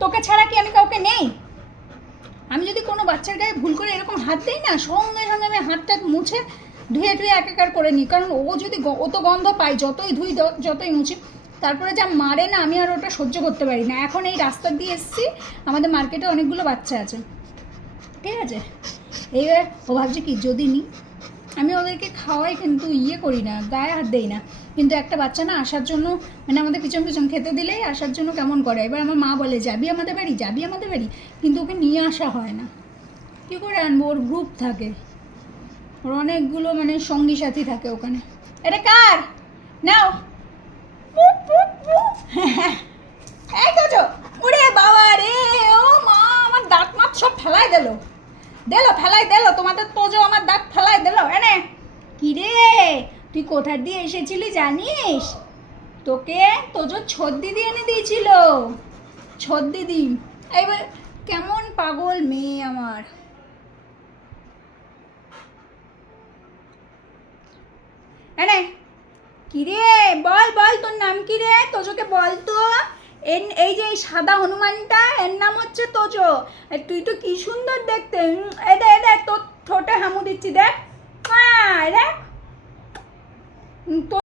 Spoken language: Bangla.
তোকে ছাড়া কি আমি কাউকে নেই? আমি যদি কোনো বাচ্চার গায়ে ভুল করে এরকম হাত দিই না, সঙ্গে সঙ্গে আমি হাতটা মুছে ধুয়ে ধুয়ে একাকার করে নিই, কারণ ও যদি ও তো গন্ধ পায়, যতই ধুই যতই মুছি, তারপরে যা মারে না, আমি আর ওটা সহ্য করতে পারি না। এখন এই রাস্তা দিয়ে এসছি, আমাদের মার্কেটে অনেকগুলো বাচ্চা আছে, ঠিক আছে, এইবার ও ভাবছে কি যদি নিই, আমি ওদেরকে খাওয়াই কিন্তু ইয়ে করি না, গায়ে হাত দেই না, কিন্তু একটা বাচ্চা না আসার জন্য, মানে আমাদের পিছন পিছন খেতে দিলেই আসার জন্য কেমন করে। এবার আমার মা বলে যাবি আমাদের বাড়ি, যাবি আমাদের বাড়ি, কিন্তু ওকে নিয়ে আসা হয় না। কী করে আনবো? ওর গ্রুপ থাকে, ওর অনেকগুলো মানে সঙ্গী সাথী থাকে ওখানে। এটা কার? নাও। এই তো ওরে বাবা রে, ও মা, আমার দাঁত মাত সব ফেলাই দিল, ফেলাই দিল, তোমাদের তোজো আমার দাঁত ফেলাই দিল। এনে কি রে, তুই কোথার দিয়ে এসেছিলি জানিস? তোকে তোজো ছোট দিদি এনে দিয়েছিল, ছোট দিদি। এইবার কেমন পাগল মেয়ে আমার। এনে কি রে, বল বল, তোর নাম কি রে? তোজোকে বল তো। এই যে এই সাদা হনুমানটা, এর নাম হচ্ছে তোজো। তুই তো কি সুন্দর দেখতে। এই দেখ তোর ঠোঁটে হামু দিচ্ছি, দেখ দেখ।